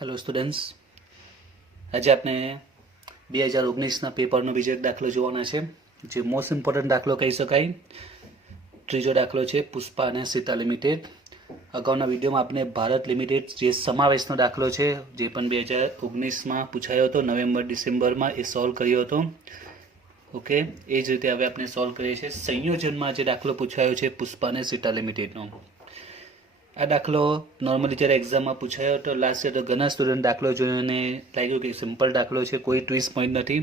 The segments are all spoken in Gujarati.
હેલો સ્ટુડન્ટ્સ, આજે આપણે 2019ના પેપરનો બીજો એક દાખલો જોવાના છે, જે મોસ્ટ ઇમ્પોર્ટન્ટ દાખલો કહી શકાય. ત્રીજો દાખલો છે પુષ્પા અને સીતા લિમિટેડ. અગાઉના વિડીયોમાં આપણે ભારત લિમિટેડ જે સમાવેશનો દાખલો છે, જે પણ 2019માં પૂછાયો હતો, નવેમ્બર ડિસેમ્બરમાં, એ સોલ્વ કર્યો હતો. ઓકે, એ જ રીતે હવે આપણે સોલ્વ કરીએ છીએ સંયોજનમાં જે દાખલો પૂછાયો છે પુષ્પા અને સીતા લિમિટેડનો. આ દાખલો નોર્મલી જ્યારે એક્ઝામમાં પૂછાયો હતો લાસ્ટ યર, તો ઘણા સ્ટુડન્ટ દાખલો જોઈને લાગ્યું કે સિમ્પલ દાખલો છે, કોઈ ટ્વિસ્ટ પોઈન્ટ નથી.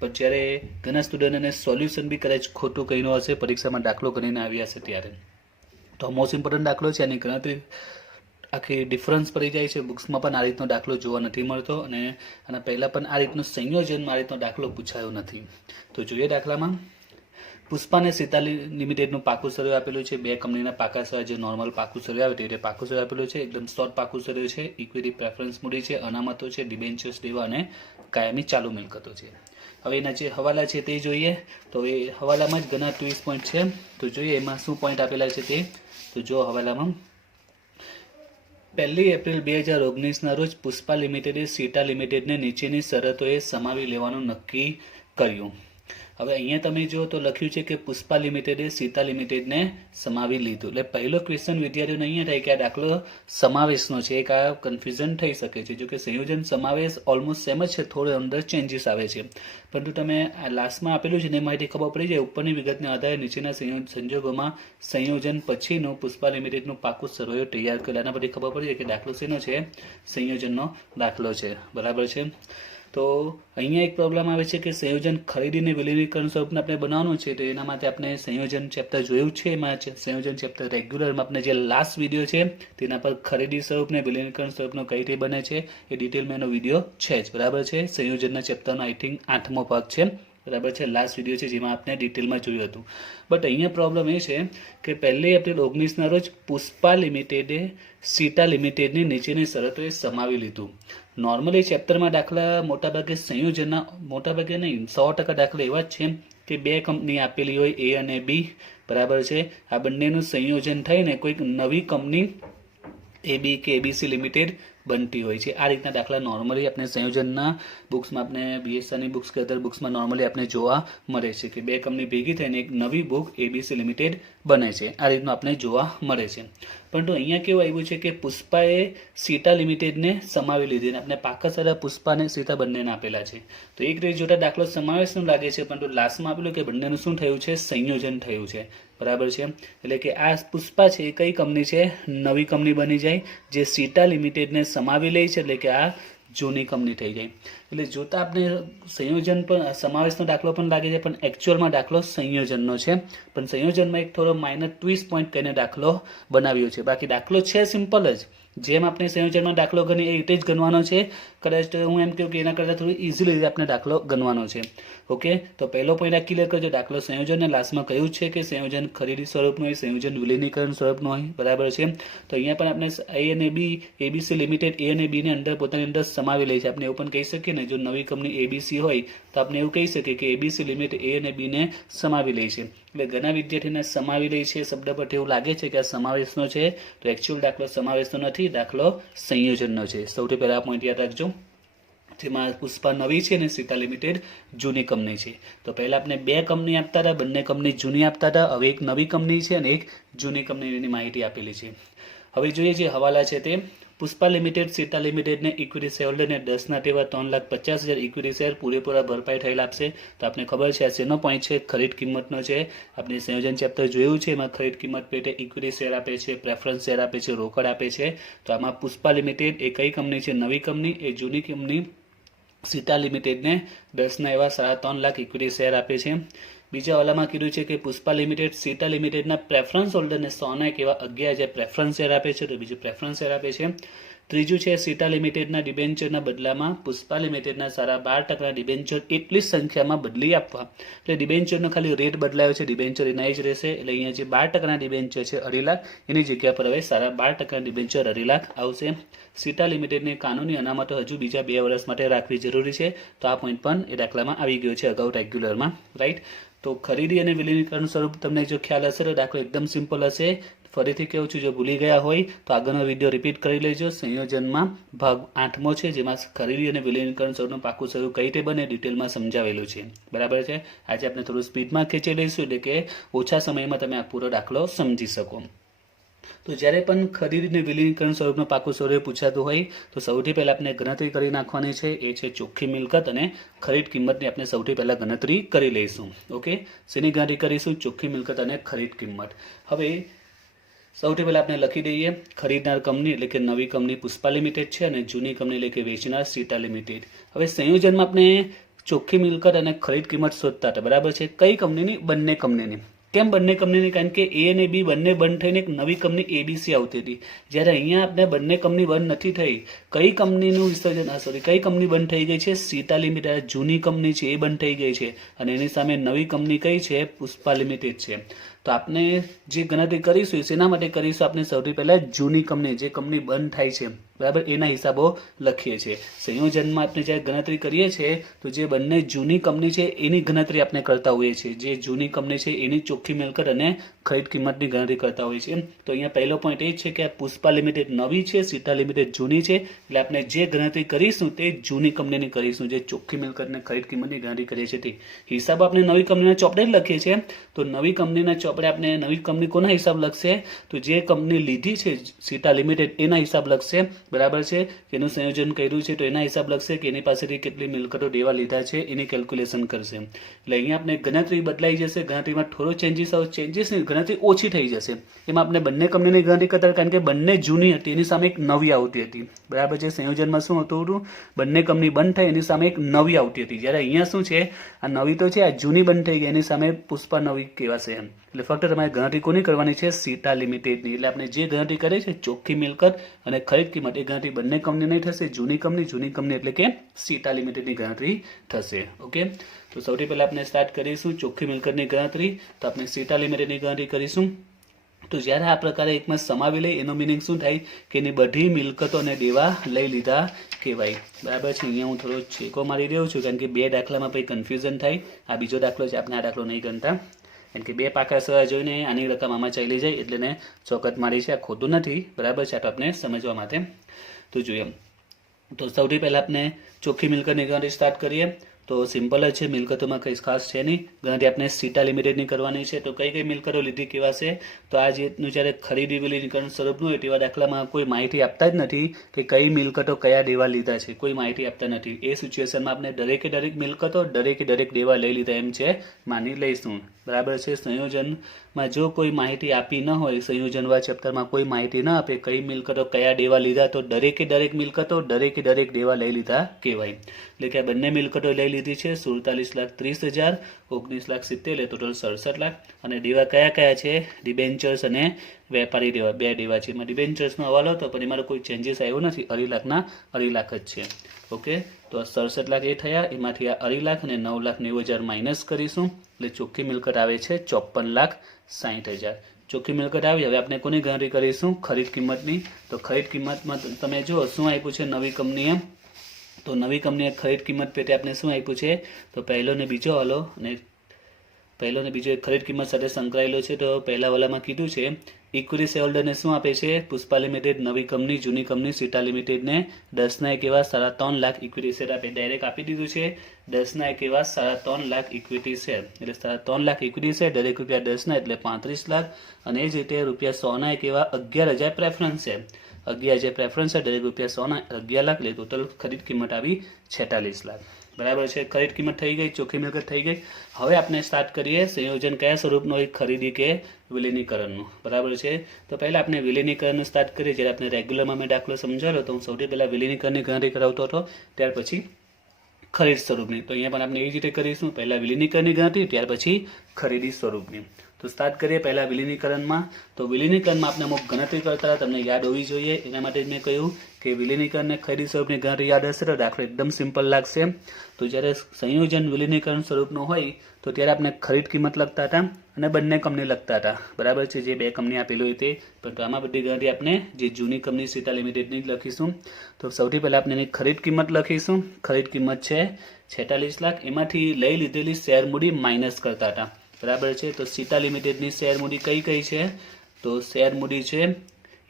પણ જ્યારે ઘણા સ્ટુડન્ટ એને સોલ્યુશન બી કદાચ ખોટું કહીનો હશે, પરીક્ષામાં દાખલો કરીને આવ્યા હશે ત્યારે, તો મોસ્ટ ઇમ્પોર્ટન્ટ દાખલો છે. એની ગણતરી આખી ડિફરન્સ પડી જાય છે. બુક્સમાં પણ આ રીતનો દાખલો જોવા નથી મળતો, અને આના પહેલાં પણ આ રીતનું સંયોજનમાં આ રીતનો દાખલો પૂછાયો નથી. તો જોઈએ દાખલામાં. પુષ્પા અને સીતા લિમિટેડનું પાકું સર્વે આપેલું છે. બે કંપનીના પાકા સર્વે, જે નોર્મલ પાકું સર્વે આવે તે રીતે પાકું સર્વે આપેલું છે. એકદમ શોર્ટ પાકું સર્વે છે. ઇક્વિટી પ્રેફરન્સ મૂડી છે, અનામતો છે, ડિબેન્ચર્સ દેવા અને કાયમી ચાલુ મિલકતો છે. હવે એના જે હવાલા છે તે જોઈએ. તો એ હવાલામાં જ ઘણા ટ્વિસ્ટ પોઈન્ટ છે, તો જોઈએ એમાં શું પોઈન્ટ આપેલા છે તે. તો જો હવાલામાં 1 એપ્રિલ 2019ના રોજ પુષ્પા લિમિટેડે સીતા લિમિટેડને નીચેની શરતોએ સમાવી લેવાનું નક્કી કર્યું. હવે અહીંયા તમે જો તો લખ્યું છે કે પુષ્પા લિમિટેડે સીતા લિમિટેડને સમાવી લીધું. એટલે પહેલો ક્વેશ્ચન વિદ્યાર્થીઓને અહીંયા થાય કે આ દાખલો સમાવેશનો છે, એક આ કન્ફ્યુઝન થઈ શકે છે. જો કે સંયોજન સમાવેશ ઓલમોસ્ટ સેમ જ છે, થોડો અંદર ચેન્જીસ આવે છે, પરંતુ તમે આ લાસ્ટમાં આપેલું છે ને એ માહિતી ખબર પડી જાય. ઉપરની વિગતને આધારે નીચેના સંજોગોમાં સંયોજન પછીનું પુષ્પા લિમિટેડનું પાકું સર્વે તૈયાર કરેલા. એના પરથી ખબર પડી જાય કે દાખલો શેનો છે, સંયોજનનો દાખલો છે. બરાબર છે. તો અહીંયા એક પ્રોબ્લેમ આવે છે કે સંયોજન ખરીદીને વિલીનીકરણ સ્વરૂપને આપણે બનાવવાનું છે, તો એના માટે આપણે સંયોજન ચેપ્ટર જોયું છે. એમાં સંયોજન ચેપ્ટર રેગ્યુલરમાં આપણે જે લાસ્ટ વિડીયો છે તેના પર ખરીદી સ્વરૂપને વિલીનીકરણ સ્વરૂપનો કઈ રીતે બને છે એ ડિટેલમાં એનો વિડીયો છે જ. બરાબર છે. સંયોજનના ચેપ્ટરનો આઈ થિંક 8મો ભાગ છે. બરાબર છે. લાસ્ટ વિડીયો છે જેમાં આપણે ડિટેલમાં જોયું હતું. બટ અહીંયા પ્રોબ્લેમ એ છે કે 1 એપ્રિલ 2019ના રોજ પુષ્પા લિમિટેડે સીતા લિમિટેડની નીચેની શરતોએ સમાવી લીધું. નોર્મલી ચેપ્ટરમાં દાખલા મોટાભાગે સંયોજનના, મોટાભાગે નહીં, 100% દાખલા એવા જ છે કે બે કંપની આપેલી હોય, એ અને બી. બરાબર છે. આ બંનેનું સંયોજન થઈને કોઈક નવી કંપની એબી કે એબીસી લિમિટેડ બનતી હોય છે. આ રીતના દાખલા નોર્મલી આપણે સંયોજનના બુક્સમાં, આપણે બીએસઆરની બુક્સ કે અધર બુક્સમાં નોર્મલી આપણે જોવા મળે છે કે બે કંપની ભેગી થઈને એક નવી બુક એબીસી લિમિટેડ બને છે. આ રીતનું આપણે જોવા મળે છે. પરંતુ અહીંયા કેવું આવ્યું છે કે પુષ્પાએ સીતા લિમિટેડને સમાવી લીધી. આપણે પાકા સર્વે પુષ્પા અને સીતા બંનેને આપેલા છે. તો એક રીતે જોતા દાખલો સમાવેશનું લાગે છે, પરંતુ લાસ્ટમાં આપેલું કે બંનેનું શું થયું છે, સંયોજન થયું છે. બરાબર છે. એટલે કે આ પુષ્પા છે એ કઈ કંપની છે, નવી કંપની બની જાય, જે સીતા લિમિટેડને સમાવી લે છે. એટલે કે આ જૂની કંપની થઈ જાય. એટલે જોતા આપણે સંયોજન પણ, સમાવેશનો દાખલો પણ લાગે છે, પણ એકચ્યુઅલમાં દાખલો સંયોજનનો છે. પણ સંયોજનમાં એક થોડો માઇનર ટ્વિસ્ટ પોઈન્ટ કહીને દાખલો બનાવ્યો છે. બાકી દાખલો છે સિમ્પલ જ, જેમ આપણે સંયોજનમાં દાખલો ગણીએ એ રીતે જ ગણવાનો છે. કદાચ હું એમ કહું કે એના કરતાં થોડું ઇઝીલી આપણે દાખલો ગણવાનો છે. ઓકે, તો પહેલો પોઈન્ટ આ ક્લિયર કરજો. દાખલો સંયોજનને લાસ્ટમાં કહ્યું છે કે સંયોજન ખરીદી સ્વરૂપનું હોય, સંયોજન વિલીનીકરણ સ્વરૂપનું હોય. બરાબર છે. તો અહીંયા પણ આપણે એ અને બી, એબીસી લિમિટેડ એ અને બીને અંદર પોતાની અંદર સમાવી લે છે. આપણે એવું પણ કહી શકીએ ને, જો નવી કંપની એબીસી હોય તો આપણે એવું કહી શકીએ કે એબીસી લિમિટેડ એ અને બીને સમાવી લે છે. એટલે ઘણા વિદ્યાર્થીને સમાવી લે છે શબ્દ પરથી એવું લાગે છે કે આ સમાવેશનો છે, તો એકચ્યુઅલ દાખલો સમાવેશનો નથી, દાખલો સંયોજનનો છે. સૌથી પહેલા આ પોઈન્ટ યાદ રાખજો. જેમાં પુષ્પા નવી છે અને સીતા લિમિટેડ જૂની કંપની છે. તો પહેલા આપણે બે કંપની આપતા હતા, બંને કંપની જૂની આપતા હતા. હવે એક નવી કંપની છે અને એક જૂની કંપનીની માહિતી આપેલી છે. હવે જોઈએ જે હવાલા છે તે. પુષ્પા લિમિટેડ સીતા લિમિટેડને ઇક્વિટી શેર હોલ્ડરને 10ના ટેવા 3,50,000 ઇક્વિટી શેર પૂરેપૂરા ભરપાઈ થયેલ આપશે. તો આપણે ખબર છે આ શેનો પોઈન્ટ છે, ખરીદ કિંમતનો છે. આપણે સંયોજન ચેપ્ટર જોયું છે, એમાં ખરીદ કિંમત પેટે ઇક્વિટી શેર આપે છે, પ્રેફરન્સ શેર આપે છે, રોકડ આપે છે. તો આમાં પુષ્પા લિમિટેડ એ કઈ કંપની છે, નવી કંપની. એ જૂની કંપની સીતા લિમિટેડને 10ના એવા 3.5 લાખ ઇક્વિટી શેર આપે છે. બીજા વાલામાં કીધું છે કે પુષ્પા લિમિટેડ સીતા લિમિટેડના પ્રેફરન્સ હોલ્ડરને 100ના એક એવા 11,000 પ્રેફરન્સ શેર આપે છે. તો બીજું પ્રેફરન્સ શેર આપે છે. ત્રીજું છે સીતા લિમિટેડના ડિબેન્ચરના બદલામાં પુષ્પા લિમિટેડના 12.5% ડિબેન્ચર એટલી સંખ્યામાં બદલી આપવા. એટલે ડિબેન્ચરનો ખાલી રેટ બદલાયો છે, ડિબેન્ચર એના જ રહેશે. એટલે અહીંયા જે 12%ના ડિબેન્ચર છે 2.5 લાખ, એની જગ્યા પર હવે 12.5%ના ડિબેન્ચર 2.5 લાખ આવશે. સીતા લિમિટેડની કાનૂની અનામતો હજુ બીજા 2 વર્ષ માટે રાખવી જરૂરી છે. તો આ પોઈન્ટ પણ એ દાખલામાં આવી ગયો છે અગાઉ રેગ્યુલરમાં. રાઈટ. તો ખરીદી અને વિલીનીકરણ સ્વરૂપ તમને જો ખ્યાલ હશે તો દાખલો એકદમ સિમ્પલ હશે. ફરીથી કહું છું, જો ભૂલી ગયા હોય તો આગળનો વિડીયો રિપીટ કરી લેજો. સંયોજનમાં ભાગ 8મો છે, જેમાં ખરીદી અને વિલીનીકરણ સ્વરૂપનું પાકું સ્વરૂપ કઈ રીતે બને ડિટેલમાં સમજાવેલું છે. બરાબર છે. આજે આપણે થોડું સ્પીડમાં ખેંચી લઈશું, એટલે કે ઓછા સમયમાં તમે આ પૂરો દાખલો સમજી શકો. તો જ્યારે પણ ખરીદી અને વિલીનીકરણ સ્વરૂપનું પાકું સ્વરૂપ પૂછાતું હોય તો સૌથી પહેલાં આપણે ગણતરી કરી નાખવાની છે. એ છે ચોખ્ખી મિલકત અને ખરીદ કિંમતની આપણે સૌથી પહેલાં ગણતરી કરી લઈશું. ઓકે, શેની ગણતરી કરીશું? ચોખ્ખી મિલકત અને ખરીદ કિંમત. હવે સૌથી પહેલાં આપણે લખી દઈએ, ખરીદનાર કંપની એટલે કે નવી કંપની પુષ્પા લિમિટેડ છે અને જૂની કંપની એટલે કે વેચનાર સીટા લિમિટેડ. હવે સંયોજનમાં આપણે ચોખ્ખી મિલકત અને ખરીદ કિંમત શોધતા હતા. બરાબર છે. કઈ કંપનીની? બંને કંપનીની. કેમ બંને કંપનીની? કારણ કે એ અને બી બંને બંધ થઈને એક નવી કંપની એબીસી આવતી હતી. જ્યારે અહીંયા આપણે બંને કંપની બંધ નથી થઈ. કઈ કંપનીનું વિસર્જન કઈ કંપની બંધ થઈ ગઈ છે? સીટા લિમિટેડ. જૂની કંપની છે એ બંધ થઈ ગઈ છે અને એની સામે નવી કંપની કઈ છે? પુષ્પા લિમિટેડ છે. તો આપણે જે ગણતરી કરીશું શેના માટે કરીશું? આપણે સૌથી પહેલાં જૂની કંપની, જે કંપની બંધ થાય છે, બરાબર, એના હિસાબો લખીએ છીએ. સંયોજનમાં આપણે જ્યારે ગણતરી કરીએ છીએ તો જે બંને જૂની કંપની છે એની ગણતરી આપણે કરતા હોઈએ છીએ. જે જૂની કંપની છે એની ચોખ્ખી મિલકત અને ખરીદ કિંમતની ગણતરી કરતા હોઈએ છીએ. તો અહીંયા પહેલો પોઈન્ટ એ છે કે આ પુષ્પા લિમિટેડ નવી છે, સીટા લિમિટેડ જૂની છે. એટલે આપણે જે ગણતરી કરીશું તે જૂની કંપનીની કરીશું. જે ચોખ્ખી મિલકત અને ખરીદ કિંમતની ગણતરી કરીએ છીએ તે હિસાબ આપણે નવી કંપનીના ચોપડે જ લખીએ છીએ. તો નવી કંપનીના ચોપડે આપણે નવી કંપની કોના હિસાબ લખશે? તો જે કંપની લીધી છે સીટા લિમિટેડ એના હિસાબ લખશે. બરાબર છે. એનું સંયોજન કર્યું છે તો એના હિસાબ લખશે કે એની પાસેથી કેટલી મિલકતો દેવા લીધા છે એની કેલ્ક્યુલેશન કરશે. એટલે અહીંયા આપણે ગણતરી બદલાઈ જશે. ગણતરીમાં થોડો ચેન્જીસ આવશે. ચેન્જીસની ગણતરી ઓછી થઈ જશે. એમાં આપણે બંને કંપનીની ગણતરી કરતા, કારણ કે બંને જૂની હતી, એની સામે એક નવી આવતી હતી. બરાબર છે. સંયોજનમાં શું હતું? બંને કંપની બંધ થઈ એની સામે એક નવી આવતી હતી. જ્યારે અહીંયા શું છે? આ નવી તો છે, આ જૂની બંધ થઈ ગઈ, એની સામે પુષ્પા નવી કહેવાશે એમ. એટલે ફક્ત તમારે ગણતરી કોની કરવાની છે? સીટા લિમિટેડની. એટલે આપણે જે ગણતરી કરી છે ચોખ્ખી મિલકત અને ખરીદ કિંમત, એ ગણતરી બંને કંપની નહીં થશે. જૂની કંપની એટલે કે સીટા લિમિટેડની ગણતરી થશે. ઓકે, તો સૌથી પહેલાં આપણે સ્ટાર્ટ કરીશું ચોખ્ખી મિલકતની ગણતરી. તો આપણે સીટા લિમિટેડની ગણતરી કરીશું. તો જ્યારે આ પ્રકારે એકમાં સમાવી લઈ એનો મિનિંગ શું થાય? કે એની બધી મિલકતો અને દેવા લઈ લીધા કહેવાય. બરાબર છે. અહીંયા હું થોડો ચેકો મારી રહ્યો છું, કારણ કે બે દાખલામાં પછી કન્ફ્યુઝન થાય. આ બીજો દાખલો છે, આપણે આ દાખલો નહીં ગણતા, કારણ કે બે પાકા સવા જોઈને આની રકમ આમાં ચાલી જાય એટલે ને ચોકટ મારી છે. આ ખોટું નથી. બરાબર છે. આ તો આપણે સમજવા માટે તો જોઈએ. તો સૌથી પહેલાં આપણે ચોખ્ખી મિલકતની ગણતરી સ્ટાર્ટ કરીએ. તો સિમ્પલ જ છે, મિલકતોમાં કંઈ ખાસ છે નહીં. ગણતરી આપણે સીટા લિમિટેડની કરવાની છે. તો કઈ કઈ મિલકતો લીધી કેવા છે? તો આ જેનું જ્યારે ખરીદી વિલીનીકરણ સ્વરૂપનું હોય તેવા દાખલામાં કોઈ માહિતી આપતા જ નથી કે કઈ મિલકતો કયા દેવા લીધા છે. કોઈ માહિતી આપતા નથી. એ સિચ્યુએશનમાં આપણે દરેક મિલકતો દરેક દેવા લઈ લીધા એમ છે માની લઈશું. બરાબર છે. સંયોજનમાં જો કોઈ માહિતી આપી ન હોય, સંયોજનવાળા ચેપ્ટરમાં કોઈ માહિતી ન આપે કઈ મિલકતો કયા દેવા લીધા, તો દરેક મિલકતો દરેક દેવા લઈ લીધા કહેવાય. એટલે કે આ બંને મિલકતો લઈ લીધી છે 47,30,000, 19,70,000, એટલે ટોટલ 67 લાખ. અને દેવા કયા કયા છે? ડિબેન્ચર્સ અને વેપારી દેવા, બે દેવા છે. એમાં ડિબેન્ચર્સનો હવાલો હતો પણ એમાં કોઈ ચેન્જીસ આવ્યો નથી. 2.5 લાખ જ છે. ઓકે, તો 67 લાખ એ થયા. એમાંથી આ 2.5 લાખ અને 9,90,000 માઇનસ કરીશું. એટલે ચોખ્ખી મિલકત આવે છે 54,60,000. ચોખ્ખી મિલકત આવી. હવે આપણે કોની ગણતરી કરીશું? ખરીદ કિંમતની. તો ખરીદ કિંમતમાં તમે જો શું આપ્યું છે નવી કંપનીએ? તો નવી કંપનીએ ખરીદ કિંમત પેટે આપણે શું આપ્યું છે? તો પહેલો ને બીજો વાલો, અને પહેલો ને બીજો ખરીદ કિંમત સાથે સંકળાયેલો છે. તો પહેલા વાલામાં કીધું છે ઇક્વિટી શેર હોલ્ડરને શું આપે છે? પુષ્પા લિમિટેડ નવી કંપની, જૂની કંપની સીટા લિમિટેડને 10 એવા 3.5 લાખ ઇક્વિટી શેર આપે. ડાયરેક્ટ આપી દીધું છે 10 એવા 3.5 લાખ ઇક્વિટી શેર. એટલે 3.5 લાખ ઇક્વિટી શેર, દરેક રૂપિયા 10 એટલે 35 લાખ. અને એ જ રીતે રૂપિયા 100 એવા 11,000 પ્રેફરન્સ છે. 11,000 પ્રેફરન્સ છે, દરેક રૂપિયા 100 11 લાખ. એટલે ટોટલ ખરીદ કિંમત આવી 46 લાખ. બરાબર છે. ખરીદ કિંમત થઈ ગઈ, ચોખ્ખી મિલકત થઈ ગઈ. હવે આપણે સ્ટાર્ટ કરીએ સંયોજન કયા સ્વરૂપનું હોય? ખરીદી કે વિલીનીકરણનું. બરાબર છે. તો પહેલાં આપણે વિલીનીકરણનું સ્ટાર્ટ કરીએ. જ્યારે આપણે રેગ્યુલરમાં મેં દાખલો સમજાવ્યો તો હું સૌથી પહેલાં વિલીનીકરણની ગણતરી કરાવતો હતો, ત્યાર પછી ખરીદ સ્વરૂપની. તો અહીંયા પણ આપણે એવી રીતે કરીશું. પહેલાં વિલીનીકરણની ગણતરી, ત્યાર પછી ખરીદી સ્વરૂપની. તો સ્ટાર્ટ કરીએ પહેલાં વિલીનીકરણમાં. તો વિલીનીકરણમાં આપણે અમુક ગણતરી કરતા તમને યાદ હોવી જોઈએ. એના માટે મેં કહ્યું કે વિલીનીકરણ અને ખરીદી સ્વરૂપની ગણતરી યાદ હશે તો દાખલો એકદમ સિમ્પલ લાગશે. તો જ્યારે સંયોજન વિલીનીકરણ સ્વરૂપનું હોય તો ત્યારે આપણે ખરીદ કિંમત લખતા હતા અને બંને કંપની લખતા હતા. બરાબર છે. જે બે કંપની આપેલી હોય તે. પરંતુ આમાં બધી ગણતરી આપણે જે જૂની કંપની સીટા લિમિટેડની જ લખીશું. તો સૌથી પહેલાં આપણે એની ખરીદ કિંમત લખીશું. ખરીદ કિંમત છે 46 લાખ. એમાંથી લઈ લીધેલી શેર મૂડી માઇનસ કરતા હતા. બરાબર છે. તો સીટા લિમિટેડની શેર મૂડી કઈ છે? તો શેર મૂડી છે,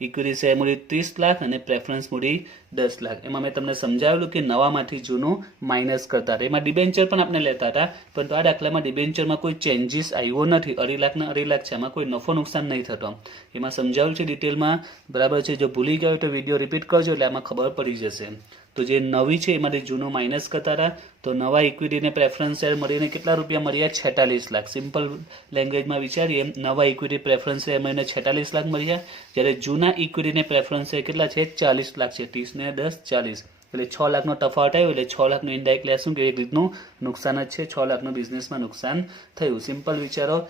ઇક્વિટી શેર મૂડી 30 લાખ અને પ્રેફરન્સ મૂડી 10 લાખ. એમાં મેં તમને સમજાવેલું કે નવામાંથી જૂનું માઇનસ કરતા હતા. એમાં ડિબેન્ચર પણ આપણે લેતા હતા, પરંતુ આ દાખલામાં ડિબેન્ચરમાં કોઈ ચેન્જીસ આવ્યો નથી. 2.5 લાખના 2.5 લાખ છે, આમાં કોઈ નફો નુકસાન નહીં થતો. એમાં સમજાવેલું છે ડિટેલમાં, બરાબર છે. જો ભૂલી ગયો તો વિડીયો રિપીટ કરજો એટલે આમાં ખબર પડી જશે. તો જે નવી છે એમાંથી જૂનું માઇનસ કરતા હતા. તો નવા ઇક્વિટીને પ્રેફરન્સ શેર મળીને કેટલા રૂપિયા મળ્યા? 46 લાખ. સિમ્પલ લેંગ્વેજમાં વિચારીએ, નવા ઇક્વિટી પ્રેફરન્સ શેર મળીને 46 લાખ મળ્યા, જ્યારે જૂના ઇક્વિટીને પ્રેફરન્સ શેર કેટલા છે? 40 લાખ છે. 30 ને 10 40, એટલે 6 લાખનો તફાવત આવ્યો. એટલે 6 લાખનું ઇનડાયરેક્ટ લેશું કે એક રીતનું નુકસાન જ છે. 6 લાખનું બિઝનેસમાં નુકસાન થયું. સિમ્પલ વિચારો.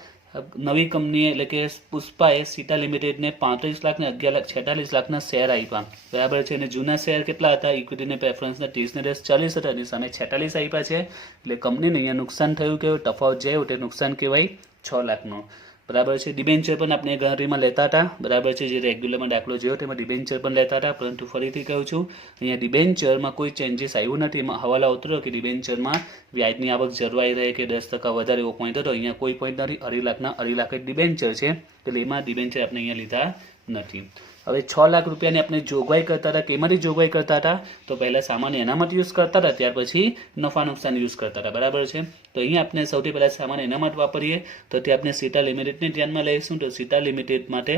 નવી કંપની એટલે કે પુષ્પાએ સીટા લિમિટેડને 35 લાખ ને 11 લાખ 46 લાખના શેર આપ્યા, બરાબર છે. અને જૂના શેર કેટલા હતા? ઇક્વિટીને પ્રેફરન્સના 30 ને 10 40 હતા, અને સામે 46 આપ્યા છે. એટલે કંપનીને અહીંયા નુકસાન થયું. કે તફાવત જે તે નુકસાન કહેવાય 6 લાખનું, બરાબર છે. ડિબેન્ચર પણ આપણે ગણતરીમાં લેતા હતા, બરાબર છે. જે રેગ્યુલરમાં દાખલો જોયો તેમાં ડિબેન્ચર પણ લેતા હતા, પરંતુ ફરીથી કહું છું, અહીંયા ડિબેન્ચરમાં કોઈ ચેન્જીસ આવ્યું નથી. એમાં હવાલા ઉતરો કે ડિબેન્ચરમાં વ્યાજની આવક જળવાઈ રહે કે 10% વધારે એવો પોઈન્ટ હતો. અહીંયા કોઈ પોઈન્ટ નથી. 2.5 લાખના 2.5 લાખ જ ડિબેન્ચર છે, એટલે એમાં ડિબેન્ચર આપણે અહીંયા લીધા નથી. હવે 6 લાખ રૂપિયાની આપણે જોગવાઈ કરતા હતા. કેમાંથી જોગવાઈ કરતા હતા? તો પહેલાં સામાન્ય અનામત યુઝ કરતા હતા, ત્યાર પછી નફા નુકસાન યુઝ કરતા હતા, બરાબર છે. તો અહીંયા આપણે સૌથી પહેલાં સામાન્ય અનામત વાપરીએ, તો તે આપણે સીટા લિમિટેડને ધ્યાનમાં લઈશું. તો સીટા લિમિટેડ માટે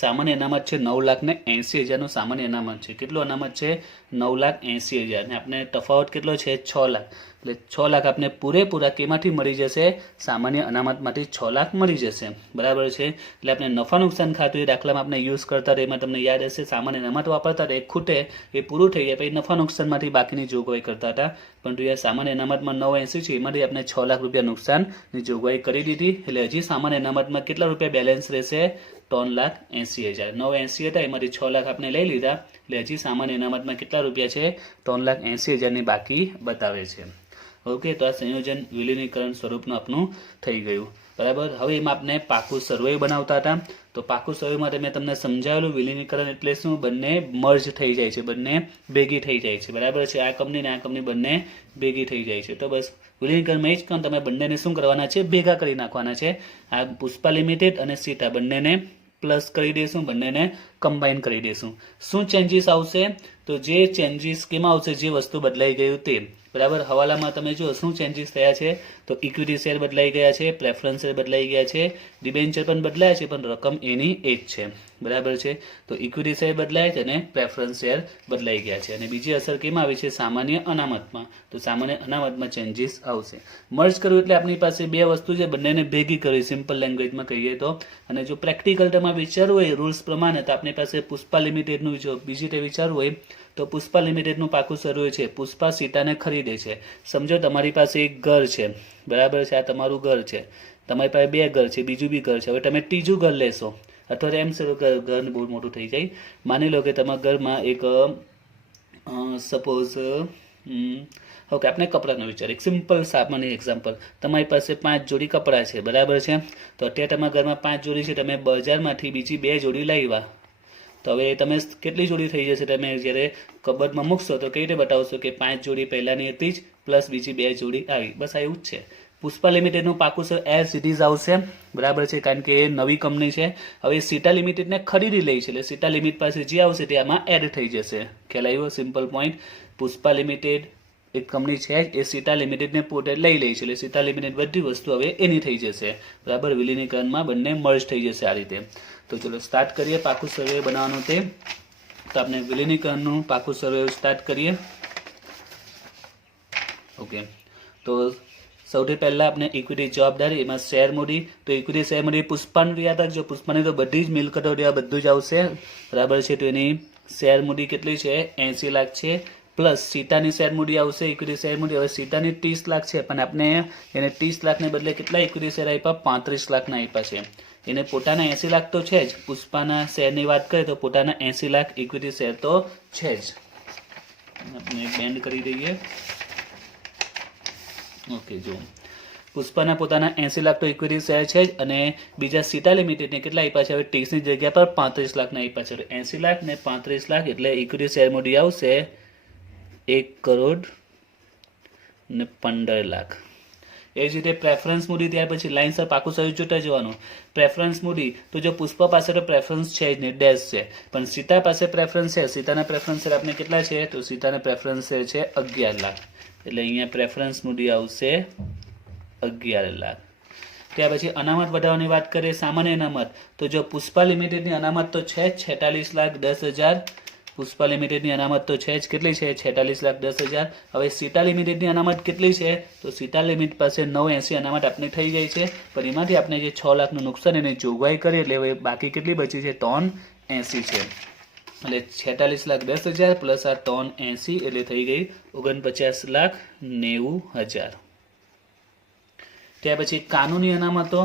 સામાન્ય અનામત છે 9,80,000નું સામાન્ય અનામત છે. કેટલું અનામત છે? 9,80,000. અને આપણે તફાવત કેટલો છે? 6 લાખ. એટલે 6 લાખ આપણે પૂરેપૂરા કેમાંથી મળી જશે? સામાન્ય અનામતમાંથી 6 લાખ મળી જશે, બરાબર છે. એટલે આપણે નફા નુકસાન ખાતું એ દાખલામાં આપણે યુઝ કરતા હતા. એમાં તમને યાદ હશે, સામાન્ય અનામત વાપરતા હતા, એક ખૂટે એ પૂરું થઈ જાય, પછી નફા નુકસાનમાંથી બાકીની જોગવાઈ કરતા હતા. પરંતુ એ સામાન્ય અનામતમાં 980 છે, એમાંથી આપણે 6 લાખ રૂપિયા નુકસાનની જોગવાઈ કરી દીધી. એટલે હજી સામાન્ય અનામતમાં કેટલા રૂપિયા બેલેન્સ રહેશે? 3,80,000. 980 હતા, એમાંથી 6 લાખ આપણે લઈ લીધા. એટલે હજી સામાન્ય અનામતમાં કેટલા રૂપિયા છે? 3,80,000ની બાકી બતાવે છે. ઓકે, તો આ સંયોજન વિલીનીકરણ સ્વરૂપનું આપણું થઈ ગયું, બરાબર. હવે એમાં આપણે પાકું સર્વે બનાવતા હતા. તો પાકું સર્વે માટે મેં તમને સમજાવેલું, વિલીનીકરણ એટલે શું? બંને મર્જ થઈ જાય છે, બંને ભેગી થઈ જાય છે, બરાબર છે. આ કંપની ને આ કંપની બંને ભેગી થઈ જાય છે. તો બસ વિલીનીકરણમાં એ જ કામ, તમે બંનેને શું કરવાના છે? ભેગા કરી નાખવાના છે. આ પુષ્પા લિમિટેડ અને સીટા બંનેને પ્લસ કરી દઈશું, બંનેને કમ્બાઈન કરી દઈશું. શું ચેન્જીસ આવશે? તો જે ચેન્જીસ કેમાં આવશે? જે વસ્તુ બદલાઈ ગયું તે, બરાબર. હવાલામાં તમે જો શું ચેન્જીસ થયા છે? તો ઇક્વિટી શેર બદલાઈ ગયા છે, પ્રેફરન્સ શેર બદલાઈ ગયા છે, ડિબેન્ચર પણ બદલાયા છે, પણ રકમ એની એ જ છે, બરાબર છે. તો ઇક્વિટી શેર બદલાય છે અને પ્રેફરન્સ શેર બદલાઈ ગયા છે. અને બીજી અસર કેમાં આવી છે? સામાન્ય અનામતમાં. તો સામાન્ય અનામતમાં ચેન્જીસ આવશે. મર્જ કરવું એટલે આપણી પાસે બે વસ્તુ છે, બંનેને ભેગી કરવી, સિમ્પલ લેંગ્વેજમાં કહીએ તો. અને જો પ્રેક્ટિકલ તમારે વિચારવું હોય રૂલ્સ પ્રમાણે, તો આપણી પાસે પુષ્પા લિમિટેડનું જો બીજી રીતે વિચારવું હોય તો પુષ્પા લિમિટેડનું પાકું સર્વે છે. પુષ્પા સીટાને ખરીદે છે. સમજો તમારી પાસે એક ઘર છે, બરાબર છે. આ તમારું ઘર છે, તમારી પાસે 2 ઘર છે, બીજું બી ઘર છે. હવે તમે ત્રીજું ઘર લેશો, અથવા એમ છે ઘર બહુ મોટું થઈ જાય. માની લો કે તમારા ઘરમાં એક સપોઝ ઓકે, આપણે કપડાનો વિચાર, એક સિમ્પલ સામાન્ય એક્ઝામ્પલ. તમારી પાસે 5 જોડી કપડાં છે, બરાબર છે. તો અત્યારે તમારા ઘરમાં 5 જોડી છે, તમે બજારમાંથી બીજી 2 જોડી લાવ્યા. તો હવે તમે કેટલી જોડી થઈ જશે? તમે જ્યારે કબરમાં મૂકશો તો કઈ રીતે બતાવશો કે 5 જોડી પહેલાંની હતી જ, પ્લસ બીજી 2 જોડી આવી? બસ આ એવું જ છે. પુષ્પા લિમિટેડનું પાકું સર એઝ ઇટ ઇઝ આવશે, બરાબર છે, કારણ કે એ નવી કંપની છે. હવે સીટા લિમિટેડને ખરીદી લે છે, એટલે સીટા લિમિટ પાસે જે આવશે તે આમાં એડ થઈ જશે. ખ્યાલ આવ્યો? Simple point. પુષ્પા લિમિટેડ એક કંપની છે, એ સીટા લિમિટેડને પોતે લઈ લે છે, એટલે સીટા લિમિટેડ બધી વસ્તુ હવે એની થઈ જશે, બરાબર. વિલીનીકરણમાં બંને મર્જ થઈ જશે આ રીતે. તો ચલો સ્ટાર્ટ કરીએ પાકું સર્વે બનાવવાનું તે. તો આપણે વિલીનીકરણનું પાકું સર્વે સ્ટાર્ટ કરીએ. ઓકે, તો સૌથી પહેલાં આપણે ઇક્વિટી જવાબદારી, એમાં શેર મૂડી. તો ઇક્વિટી શેર મૂડી પુષ્પાનું યાદ રાખજો, પુષ્પાની તો બધી જ મિલકતો બધું જ આવશે, બરાબર છે. તો એની શેર મૂડી કેટલી છે? 80 લાખ છે. પ્લસ સીટાની શેર મૂડી આવશે, ઇક્વિટી શેર મૂડી. હવે સીટાની 30 લાખ છે, પણ આપણે એને 30 લાખને બદલે કેટલા ઇક્વિટી શેર આપ્યા? 35 લાખના આપ્યા છે. એને પોતાના 80 લાખ તો છે જ. પુષ્પાના શેરની વાત કરીએ તો પોતાના 80 લાખ ઇક્વિટી શેર તો છે જ. આપણે બેન્ડ કરી દઈએ. ઓકે, જો પુષ્પાના પોતાના 80 લાખ તો ઇક્વિટી શેર છે જ, અને બીજા સીટા લિમિટેડને કેટલા આપ્યા છે? હવે 30ની જગ્યા પર 35 લાખના આપ્યા છે. 80 લાખ ને 35 લાખ એટલે ઇક્વિટી શેર મૂડી આવશે 1,15,00,000. એ જ રીતે પ્રેફરન્સ મૂડી ત્યાર પછી લાઇનસર પાકું સર્વે જોતા જવાનું. પ્રેફરન્સ મૂડી, તો જો પુષ્પા પાસે તો પ્રેફરન્સ છે જ નહીં, ડેશ છે, પણ સીતા પાસે પ્રેફરન્સ છે. સીતાના પ્રેફરન્સ શેર આપણે કેટલા છે? તો સીતાના પ્રેફરન્સ શેર છે 11 લાખ, એટલે અહીંયા પ્રેફરન્સ મૂડી આવશે 11 લાખ. ત્યાર પછી અનામત વધારવાની વાત કરીએ, સામાન્ય અનામત, તો જો પુષ્પા લિમિટેડની અનામત તો છે જ 46,10,000. પુષ્પા લિમિટેડની અનામત તો છે જ, કેટલી છે? 46,10,000. હવે સીતા લિમિટેડની અનામત કેટલી છે? તો સીતા લિમિટ પાસે 980 અનામત આપની થઈ ગઈ છે, પણ એમાંથી આપણે જે 6 લાખનું નુકસાન એની જોગવાઈ કરી, એટલે હવે બાકી કેટલી બચી છે? 380 છે. એટલે 46,10,000 પ્લસ આ 380 એટલે થઈ ગઈ 49,90,000. ત્યાર પછી કાનૂની અનામતો,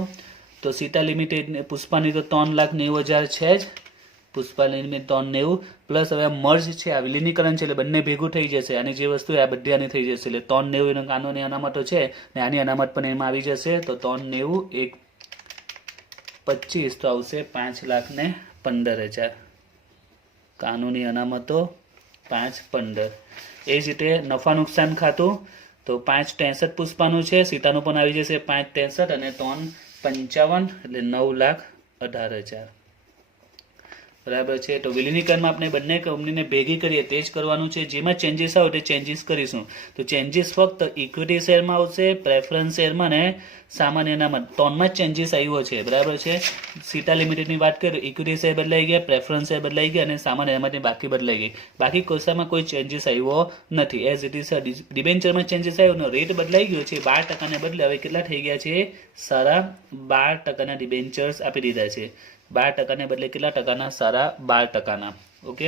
તો સીતા લિમિટેડ પુષ્પાની તો 3,90,000 છે જ, પુષ્પા લિમિટ 390 પ્લસ હવે મર્જ છે, આ વિલીનીકરણ છે, એટલે બંને ભેગું થઈ જશે. આની જે વસ્તુ આ બધી આની થઈ જશે, એટલે 390 એનો કાનૂની અનામતો છે ને આની અનામત પણ એમાં આવી જશે. તો 390 1 25 તો આવશે 5,15,000 કાનૂની અનામતો 5,15. એ જ રીતે નફા નુકસાન ખાતું, તો 5,63 પુષ્પાનું છે, સીતાનું પણ આવી જશે 5,63 અને 3,55 એટલે 9,18,000. બરાબર છે. તો વિલીનીકરણમાં આપણે બંને કંપનીને ભેગી કરીએ તે જ કરવાનું છે. જેમાં ચેન્જીસ આવે તે ચેન્જીસ કરીશું. તો ચેન્જીસ ફક્ત ઇક્વિટી શેરમાં આવશે, પ્રેફરન્સ શેરમાં ને સામાન્ય અનામત, ત્રણમાં જ ચેન્જીસ આવ્યો છે. બરાબર છે. સીતા લિમિટેડની વાત કરીએ, ઇક્વિટી શેર બદલાઈ ગયા, પ્રેફરન્સ શેર બદલાઈ ગયા અને સામાન્ય અનામતની બાકી બદલાઈ ગઈ. બાકી કોસામાં કોઈ ચેન્જીસ આવ્યો નથી. એઝ ઇટ ઇઝ ડિબેન્ચરમાં ચેન્જીસ આવ્યો, રેટ બદલાઈ ગયો છે 12% બદલે હવે કેટલા થઈ ગયા છે? 12.5% ડિબેન્ચર્સ આપી દીધા છે. 12% બદલે કેટલા ટકાના? 12.5%. ઓકે,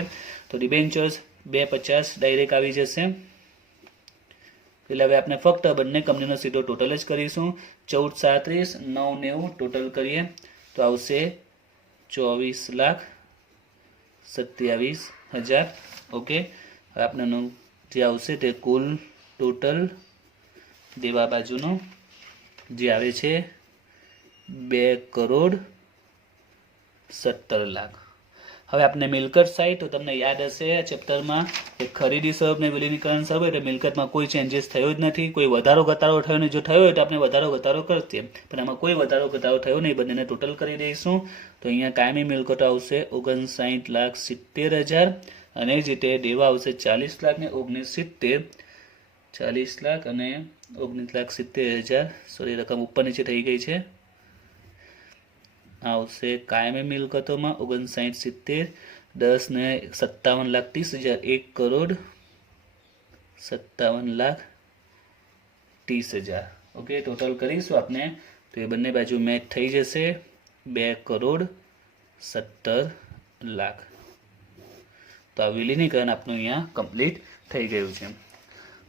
તો ડિબેન્ચર્સ 250 ડાયરેક્ટ આવી જશે. એટલે હવે આપણે ફક્ત બંને કંપનીનો સીધો ટોટલ જ કરીશું. 1437 990 ટોટલ કરીએ તો આવશે 24,27,000. ઓકે, હવે આપણે જે આવશે તે કુલ ટોટલ દેવા બાજુનો જે આવે છે 2,17,00,000. હવે આપણે મિલકત સાઈડ, તો તમને યાદ હશે આ ચેપ્ટરમાં કે ખરીદી સ્વરૂપ ને વિલીનીકરણ સ્વરૂપ, એટલે મિલકતમાં કોઈ ચેન્જીસ થયો જ નથી, કોઈ વધારો ઘટાડો થયો નહીં. જો થયો હોય તો આપણે વધારો ઘટાડો કરશે, પણ આમાં કોઈ વધારો ઘટાડો થયો નહીં. બંનેને ટોટલ કરી દઈશું તો અહીંયા કાયમી મિલકત આવશે 59,70,000 અને જે તે દેવા આવશે 40,00,000 ને 19,70,000, 40,00,000 અને 19,70,000. સોરી, રકમ ઉપર નીચે થઈ ગઈ છે. આવશે કાયમી મિલકતોમાં 59,70,000, 10 ને 57,30,000, 1,57,30,000. ઓકે, ટોટલ કરીશું આપણે તો એ બંને બાજુ મેચ થઈ જશે 2,17,00,000. તો આ વિલીનીકરણ આપણું અહીંયા કમ્પ્લીટ થઈ ગયું છે.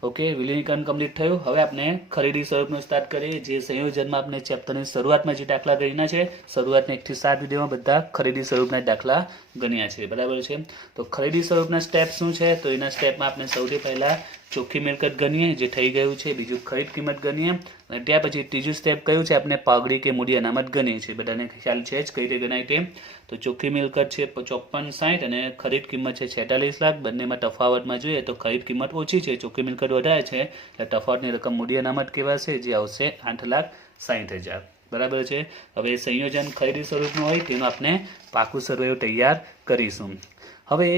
ઓકે, વિલીનીકરણ કમ્પ્લીટ થયું. હવે આપણે ખરીદી સ્વરૂપનું સ્ટાર્ટ કરીએ. જે સંયોજનમાં આપણે ચેપ્ટરની શરૂઆતમાં જે દાખલા ગણ્યા છે, શરૂઆતના 1 થી 7 વિડીયોમાં બધા ખરીદી સ્વરૂપના દાખલા ગણ્યા છે. બરાબર છે. તો ખરીદી સ્વરૂપના સ્ટેપ શું છે? તો એના સ્ટેપમાં આપણે સૌથી પહેલા ચોખ્ખી મિલકત ગણીએ, જે થઈ ગયું છે. બીજું ખરીદ કિંમત ગણીએ અને ત્યાર પછી ત્રીજું સ્ટેપ કયું છે? આપણે પાઘડી કે મૂડી અનામત ગણીએ છીએ. બધાને ખ્યાલ છે જ કઈ રીતે ગણાય તે. તો ચોખ્ખી મિલકત છે 54,60 અને ખરીદ કિંમત છે 46,00,000. બંનેમાં તફાવતમાં જોઈએ તો ખરીદ કિંમત ઓછી છે, ચોખ્ખી મિલકત વધારે છે, એટલે તફાવતની રકમ મૂડી અનામત કહેવાશે, જે આવશે 8,60,000. બરાબર છે. હવે સંયોજન ખરીદી સ્વરૂપનું હોય તેનું આપણે પાકું સરવૈયું તૈયાર કરીશું. હવે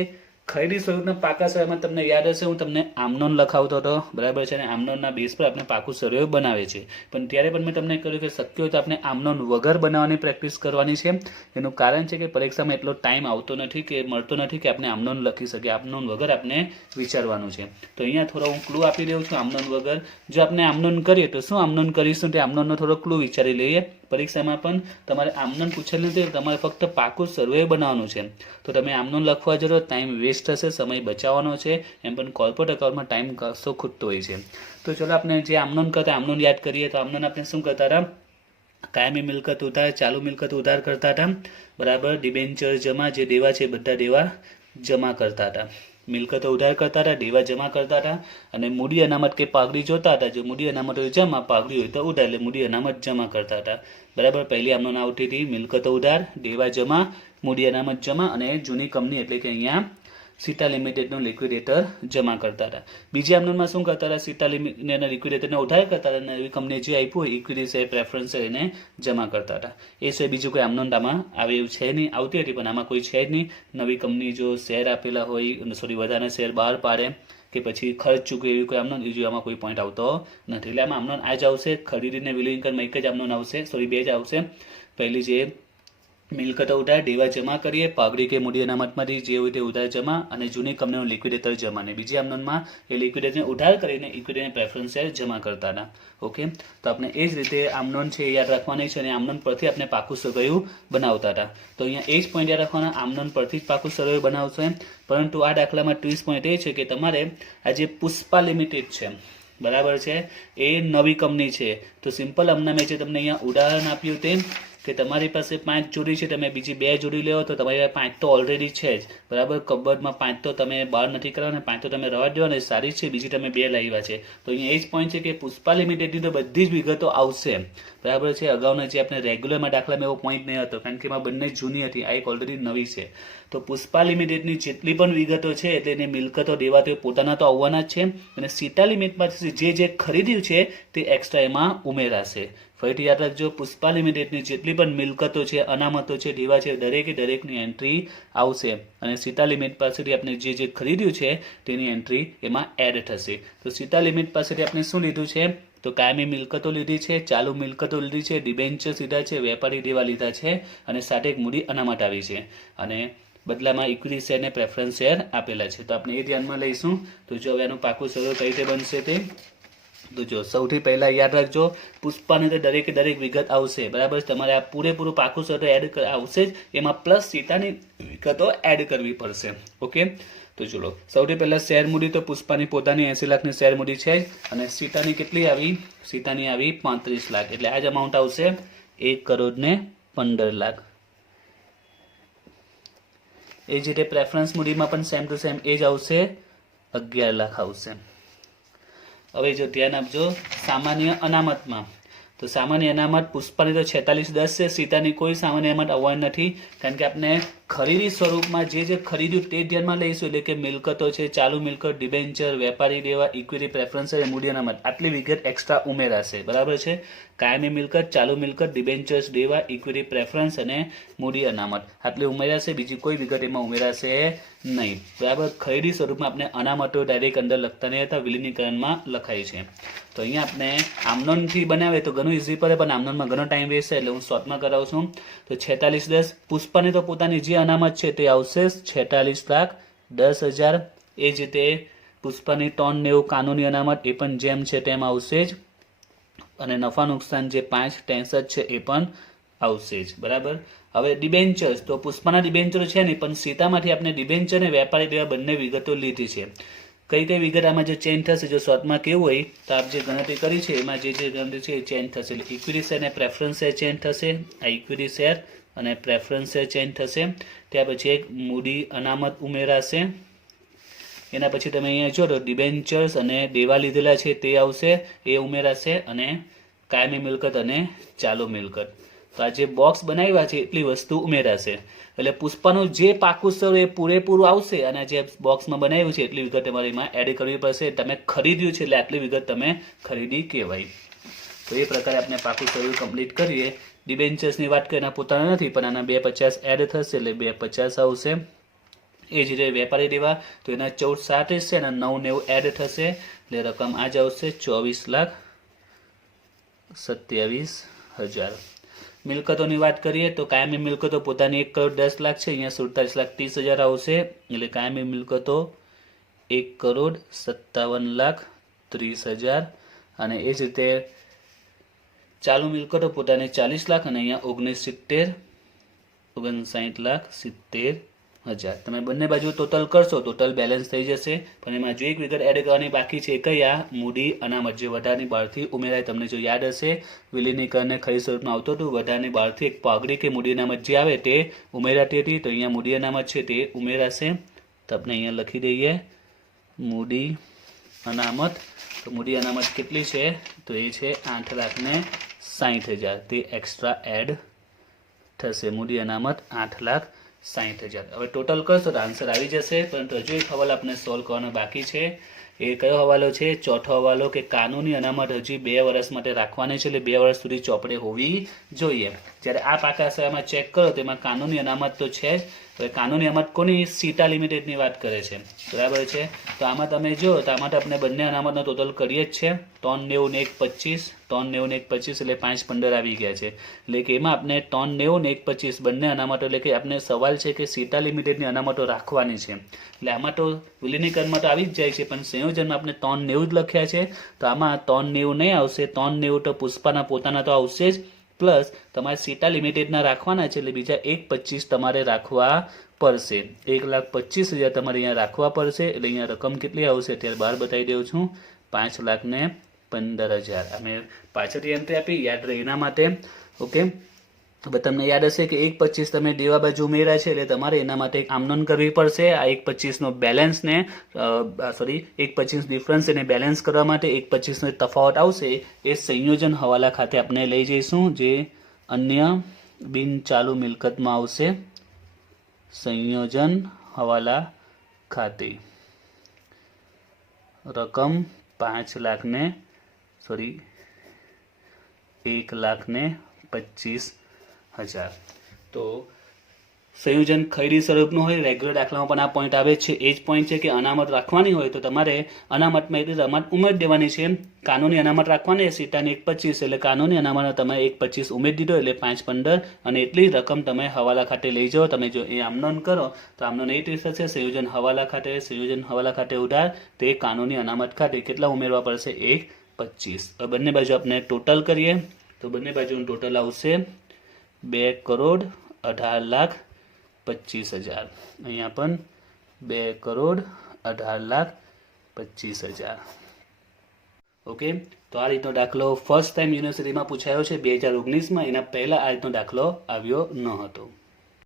ખરીદી સ્વરૂપના પાકા સરવૈયામાં તમને યાદ હશે હું તમને આમનોન લખાવતો હતો. બરાબર છે. અને આમનોનના બેઝ પર આપણે પાકું સરવૈયું બનાવે છે. પણ ત્યારે પણ મેં તમને કહ્યું કે શક્ય હોય તો આપણે આમનોન વગર બનાવવાની પ્રેક્ટિસ કરવાની છે. એનું કારણ છે કે પરીક્ષામાં એટલો ટાઈમ આવતો નથી કે મળતો નથી કે આપણે આમનોન લખી શકીએ. આમનોન વગર આપણે વિચારવાનું છે. તો અહીંયા થોડો હું ક્લુ આપી દઉં છું. આમનોન વગર જો આપણે આમનોન કરીએ તો શું આમનોન કરીશું તે આમનોનનો થોડો ક્લુ વિચારી લઈએ. પરીક્ષામાં પણ તમારે આમનોન પૂછેલ નથી, તમારે ફક્ત પાકું સરવૈયું બનાવવાનું છે. તો તમે આમનોન લખવા જરો, ટાઈમ વેસ્ટ થશે, સમય બચાવવાનો છે. એમ પણ કોર્પોરેટ એકાઉન્ટમાં ટાઈમ કશો ખૂટતો હોય છે. તો ચલો આપણે જે આમનોન કરતા આમનોન યાદ કરીએ. તો આમનોન આપણે શું કરતા હતા? કાયમી મિલકત ઉધાર, ચાલુ મિલકત ઉધાર કરતા હતા. બરાબર. ડિબેન્ચર જમા, જે દેવા છે બધા દેવા જમા કરતા હતા. મિલકતો ઉધાર કરતા હતા, દેવા જમા કરતા હતા અને મૂડી અનામત કે પાઘડી જોતા હતા. જો મૂડી અનામત હોય જમા, પાઘડી હોય તો ઉધાર, એટલે મૂડી અનામત જમા કરતા હતા. બરાબર. પહેલી આમનોન આવતી હતી મિલકતો ઉધાર, દેવા જમા, મૂડી અનામત જમા અને જૂની કંપની એટલે કે અહીંયા સીટા લિમિટેડનું લિક્વિડેટર જમા કરતા હતા. બીજી આમનોનમાં શું કરતા હતા, સીટા લિમિટેડના લિક્વિડેટરને ઉધાર કરતા હતા અને એવી કંપની જે આપ્યું હોય ઇક્વિટી શેર પ્રેફરન્સ શેર એને જમા કરતા હતા. એ સિવાય બીજું કોઈ આમનોન આમાં આવે એવું છે નહીં, આવતી હતી પણ આમાં કોઈ છે જ નહીં. નવી કંપની જો શેર આપેલા હોય, સોરી વધારાના શેર બહાર પાડે કે પછી ખર્ચ ચૂકે એવી કોઈ આમનોન બીજું આમાં કોઈ પોઈન્ટ આવતો નથી. એટલે આમાં આમનોન આ જ આવશે, ખરીદીને વિલિંગ ઇન્કમ એક જ આમનોન આવશે, સોરી બે જ આવશે. પહેલી જે મિલકતો ઉધાર દેવા જમા કરીએ, પાઘડી કે મૂડી અનામતમાંથી જે હોય તે ઉધાર જમા અને જૂની કંપનીનું લિક્વિડેટર જમા. ને બીજી આમનોનમાં એ લિક્વિડેટરને ઉધાર કરીને ઇક્વિટીને પ્રેફરન્સ શેર જમા કરતા હતા. ઓકે, તો આપણે એ જ રીતે આમનોન છે એ યાદ રાખવાની છે અને આમનોન પરથી આપણે પાકું સગાયું બનાવતા હતા. તો અહીંયા એ જ પોઈન્ટ યાદ રાખવાના, આમનોન પરથી જ પાકું સગાયું બનાવશો એમ. પરંતુ આ દાખલામાં ટ્વિસ્ટ પોઈન્ટ એ છે કે તમારે આ જે પુષ્પા લિમિટેડ છે, બરાબર છે, એ નવી કંપની છે. તો સિમ્પલ હમણાં મેં જે તમને અહીંયા ઉદાહરણ આપ્યું તેમ કે તમારી પાસે 5 જોડી છે, તમે બીજી 2 જોડી લેવો તો તમારી 5 તો ઓલરેડી છે જ, બરાબર. કબર્ડમાં 5 તો તમે બહાર નથી કરવાના, 5 તો તમે રવા દેવાના, સારી છે, બીજી તમે 2 લાવ્યા છે. તો અહીંયા એ જ પોઈન્ટ છે કે પુષ્પા લિમિટેડની તો બધી જ વિગતો આવશે, બરાબર છે. અગાઉના જે આપણે રેગ્યુલરમાં દાખલામાં એવો પોઈન્ટ નહીં હતો, કારણ કે એમાં બંને જૂની હતી, આ એક ઓલરેડી નવી છે. તો પુષ્પા લિમિટેડની જેટલી પણ વિગતો છે એટલે એની મિલકતો દેવા તે પોતાના તો આવવાના જ છે અને સીટા લિમિટમાંથી જે ખરીદ્યું છે તે એક્સ્ટ્રા એમાં ઉમેરાશે. ફરીથી યાદ રાખજો, પુષ્પા લિમિટેડની જેટલી પણ મિલકતો છે, અનામતો છે, દેવા છે, દરેકની એન્ટ્રી આવશે અને સીટા લિમિટ પાસેથી આપણે જે ખરીદ્યું છે તેની એન્ટ્રી એમાં એડ થશે. તો સીટા લિમિટ પાસેથી આપણે શું લીધું છે, તો કાયમી મિલકતો લીધી છે, ચાલુ મિલકતો લીધી છે, ડિબેન્ચર લીધા છે, વેપારી દેવા લીધા છે અને સાથે એક મૂડી અનામત આવી છે અને બદલામાં ઇક્વિટી શેર ને પ્રેફરન્સ શેર આપેલા છે. તો આપણે એ ધ્યાનમાં લઈશું. તો જો હવે આનું પાકું સર્વે કઈ રીતે બનશે તે તો જો સૌથી પહેલા યાદ રાખજો, પુષ્પાની તો દરેક વિગત આવશે, બરાબર. તમારે આ પૂરેપૂરું પાકું સર્વે એડ આવશે જ, એમાં પ્લસ સીટાની વિગતો એડ કરવી પડશે. ઓકે, તો ચલો સૌથી પહેલા શેર મૂડી તો પુષ્પાની પોતાની 80 લાખની શેર મૂડી છે અને સીટાની કેટલી આવી, સીટાની આવી 35 લાખ, એટલે આ જ અમાઉન્ટ આવશે 1,15,00,000. એ જ રીતે પ્રેફરન્સ મૂડીમાં પણ સેમ ટુ સેમ એ જ આવશે, 11 લાખ આવશે. હવે જો ધ્યાન આપજો, સામાન્ય અનામતમાં તો સામાન્ય અનામત પુષ્પાની તો 4610 છે, સીતાની કોઈ સામાન્ય અનામત આવવાની નથી, કારણ કે આપણે ખરીદી સ્વરૂપમાં જે ખરીદ્યું તે ધ્યાનમાં લઈશું. એટલે કે મિલકતો છે, ચાલુ મિલકત, ડિબેન્ચર, વેપારી દેવા, ઇક્વિટી પ્રેફરન્સ અને મૂડી અનામત, આટલી વિગત એક્સ્ટ્રા ઉમેરાશે, બરાબર છે. કાયમી મિલકત, ચાલુ મિલકત, ડિબેન્ચર્સ દેવા, ઇક્વિટી પ્રેફરન્સ અને મૂડી અનામત આટલી ઉમેરાશે, બીજી કોઈ વિગત એમાં ઉમેરાશે નહીં, બરાબર. ખરીદી સ્વરૂપમાં આપણે અનામતો ડાયરેક્ટ અંદર લખતા નહીં હતા, વિલીનીકરણમાં લખાય છે. તો અહીંયા આપણે આમનોનથી બનાવે તો ઘણું ઇઝી પડે, પણ આમનોનમાં ઘણો ટાઈમ વેસ્ટ છે એટલે હું શોર્ટમાં કરાવું છું. તો 4610 પુષ્પાની તો પોતાની જે અનામત છે તે આવશે 46,10,000. એ જ રીતે પુષ્પાની 390 કાનૂની અનામત એ પણ જેમ છે તેમ આવશે જ અને નફા નુકસાન જે 5,63 છે એ પણ આવશે જ, બરાબર. હવે ડિબેન્ચર્સ તો પુષ્પાના ડિબેન્ચર છે નહીં, પણ સીતામાંથી આપણે ડિબેન્ચર અને વેપારી દેવા બંને વિગતો લીધી છે. કઈ વિગત આમાં જે ચેન્જ થશે, જો શોર્ટમાં કેવું હોય તો આપ જે ગણતરી કરી છે એમાં જે ગણતરી છે એ ચેન્જ થશે. એટલે ઇક્વિટી શેર અને પ્રેફરન્સ શેર ચેન્જ થશે, આ ઇક્વિટી શેર અને પ્રેફરન્સ શેર ચેન્જ થશે. ત્યાર પછી એક મૂડી અનામત ઉમેરાશે. એના પછી તમે અહીંયા જો તો ડિબેન્ચર્સ અને દેવા લીધેલા છે તે આવશે, એ ઉમેરાશે અને કાયમી મિલકત અને ચાલુ મિલકત. તો આ જે બોક્સ બનાવ્યા છે એટલી વસ્તુ ઉમેરાશે. એટલે પુષ્પાનું જે પાકું સર્વે એ પૂરેપૂરું આવશે અને જે બોક્સમાં બનાવ્યું છે એટલી વિગત તમારે એમાં એડ કરવી પડશે. તમે ખરીદ્યું છે એટલે આટલી વિગત તમે ખરીદી કહેવાય. તો એ પ્રકારે આપણે પાકું સર્વે કમ્પ્લીટ કરીએ. ડિબેન્ચર્સની વાત કરીએ, એના પોતાના નથી પણ આના 250 એડ થશે એટલે 250 આવશે. એ જ રીતે વેપારી દેવા તો એના 14,37 છે અને 990 એડ થશે એટલે રકમ આ જ આવશે 24,27,000. મિલકતોની વાત કરીએ તો કાયમી મિલકતો પોતાની 1,10,00,000 છે, અહીંયા 47,30,000 આવશે એટલે કાયમી મિલકતો 1,57,30,000 અને એ જ રીતે ચાલુ મિલકતો પોતાની 40 લાખ અને અહીંયા 59,60,70,000. તમે બંને બાજુ ટોટલ કરશો, ટોટલ બેલેન્સ થઈ જશે. પણ એમાં જો એક વિગત એડ કરવાની બાકી છે, કઈ આ મૂડી અનામત જે વધારાની બહારથી ઉમેરાય. તમને જો યાદ હશે વિલીનીકરણને ખરીદ સ્વરૂપમાં આવતું હતું, વધારાની બહારથી એક પાઘડી કે મૂડી અનામત જે આવે તે ઉમેરાતી હતી. તો અહીંયા મૂડી અનામત છે તે ઉમેરાશે. તો આપણે અહીંયા લખી દઈએ મૂડી અનામત. તો મૂડી અનામત કેટલી છે તો એ છે 8,60,000. તે એક્સ્ટ્રા એડ થશે. મૂડી અનામત 8,60,000 60,000. હવે ટોટલ કરશો તો આન્સર આવી જશે, પરંતુ હજુ એક હવાલો આપણે સોલ્વ કરવાનો બાકી છે. એ કયો હવાલો છે? ચોથો હવાલો કે કાનૂની અનામત હજી 2 વર્ષ માટે રાખવાની છે, એટલે 2 વર્ષ સુધી ચોપડે હોવી જોઈએ. જ્યારે આ પાકા સહાયમાં ચેક કરો તો એમાં કાનૂની અનામત તો છે જ. હવે કાનૂની અનામત કોની? સીટા લિમિટેડની વાત કરે છે, બરાબર છે. તો આમાં તમે જો તો આમાં આપણે બંને અનામતનો ટોટલ કરીએ જ છે. 390 ને 125, 390 ને 125 એટલે 515 આવી ગયા છે. એટલે કે એમાં આપણે 390 ને 125 બંને અનામતો, એટલે કે આપણે સવાલ છે કે સીટા લિમિટેડની અનામતો રાખવાની છે. એટલે આમાં તો વિલીનીકરણમાં તો આવી જ જાય છે, પણ સંયોજનમાં આપણે 390 જ લખ્યા છે. તો આમાં 390 નહીં આવશે, 390 તો પુષ્પાના પોતાના તો આવશે જ, પ્લસ તમારે સીટા લિમિટેડના રાખવાના છે, એટલે બીજા 125 તમારે રાખવા પડશે. 1,25,000 તમારે અહીંયા રાખવા પડશે. એટલે અહીંયા રકમ કેટલી આવશે અત્યારે બહાર બતાવી દઉં છું, 5,15,000. અમે પાછળથી એન્ટ્રી આપી યાદ રહે એના માટે. ઓકે, હવે તમને યાદ હશે કે 125 તમે દેવા બાજુ ઉમેર્યા છે, એટલે તમારે એના માટે એક આમનોન કરવી પડશે. આ 125નો બેલેન્સને 125 ડિફરન્સ એને બેલેન્સ કરવા માટે 125નો તફાવત આવશે એ સંયોજન હવાલા ખાતે આપણે લઈ જઈશું, જે અન્ય બિન ચાલુ મિલકતમાં આવશે. સંયોજન હવાલા ખાતે રકમ 1,25,000. તો સંયોજન ખરીદી સ્વરૂપનું હોય, રેગ્યુલર દાખલામાં પણ આ પોઈન્ટ આવે છે. એ જ પોઈન્ટ છે કે અનામત રાખવાની હોય તો તમારે અનામતમાં એટલી રમત ઉમેરી દેવાની છે. કાનૂની અનામત રાખવાની સીટાની 125, એટલે કાનૂની અનામત તમે 125 ઉમેરી દીધો એટલે 515, અને એટલી રકમ તમે હવાલા ખાતે લઈ જાઓ. તમે જો એ આમનોન કરો તો આમનોન એ રીતે થશે, સંયોજન હવાલા ખાતે ઉધાર, તે કાનૂની અનામત ખાતે કેટલા ઉમેરવા પડશે? 125. બંને બાજુ આપણે ટોટલ કરીએ તો બંને બાજુનું ટોટલ આવશે 2,18,25,000. અહીંયા પણ 2,18,25,000. ઓકે, તો આ રીતનો દાખલો ફર્સ્ટ ટાઈમ યુનિવર્સિટીમાં પૂછાયો છે 2019માં. એના પહેલા આ રીતનો દાખલો આવ્યો ન હતો.